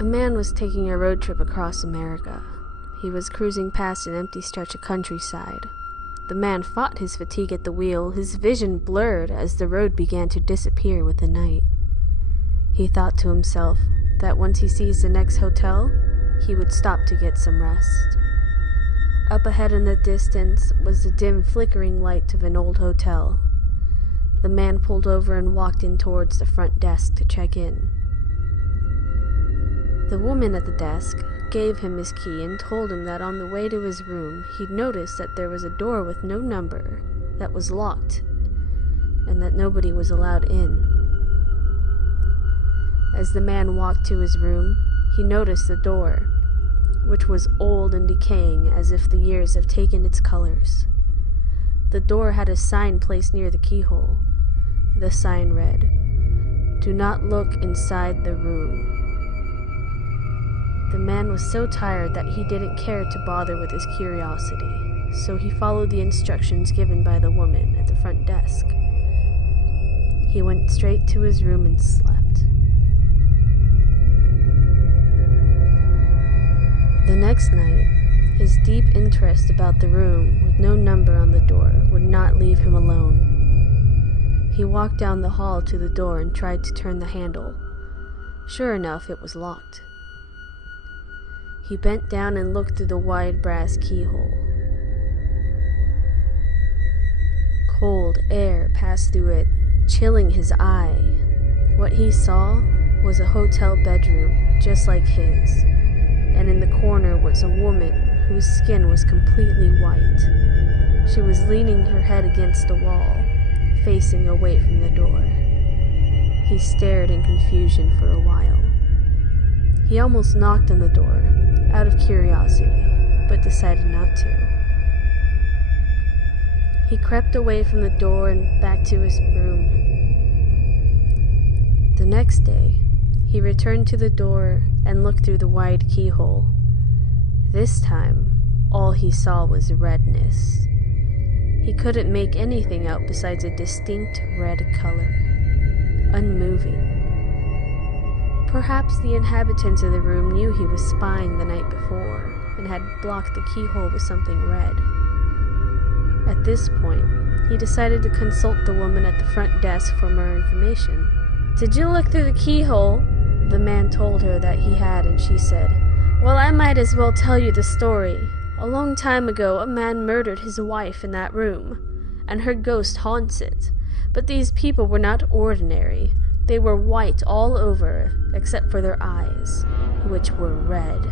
A man was taking a road trip across America. He was cruising past an empty stretch of countryside. The man fought his fatigue at the wheel, his vision blurred as the road began to disappear with the night. He thought to himself that once he sees the next hotel, he would stop to get some rest. Up ahead in the distance was the dim, flickering light of an old hotel. The man pulled over and walked in towards the front desk to check in. The woman at the desk gave him his key and told him that on the way to his room, he'd noticed that there was a door with no number that was locked and that nobody was allowed in. As the man walked to his room, he noticed the door, which was old and decaying as if the years have taken its colors. The door had a sign placed near the keyhole. The sign read, "Do not look inside the room." The man was so tired that he didn't care to bother with his curiosity, so he followed the instructions given by the woman at the front desk. He went straight to his room and slept. The next night, his deep interest about the room with no number on the door would not leave him alone. He walked down the hall to the door and tried to turn the handle. Sure enough, it was locked. He bent down and looked through the wide brass keyhole. Cold air passed through it, chilling his eye. What he saw was a hotel bedroom just like his, and in the corner was a woman whose skin was completely white. She was leaning her head against the wall, facing away from the door. He stared in confusion for a while. He almost knocked on the door, out of curiosity, but decided not to. He crept away from the door and back to his room. The next day, he returned to the door and looked through the wide keyhole. This time, all he saw was redness. He couldn't make anything out besides a distinct red color, unmoving. Perhaps the inhabitants of the room knew he was spying the night before and had blocked the keyhole with something red. At this point, he decided to consult the woman at the front desk for more information. "Did you look through the keyhole?" The man told her that he had, and she said, "Well, I might as well tell you the story. A long time ago, a man murdered his wife in that room, and her ghost haunts it. But these people were not ordinary. They were white all over, except for their eyes, which were red."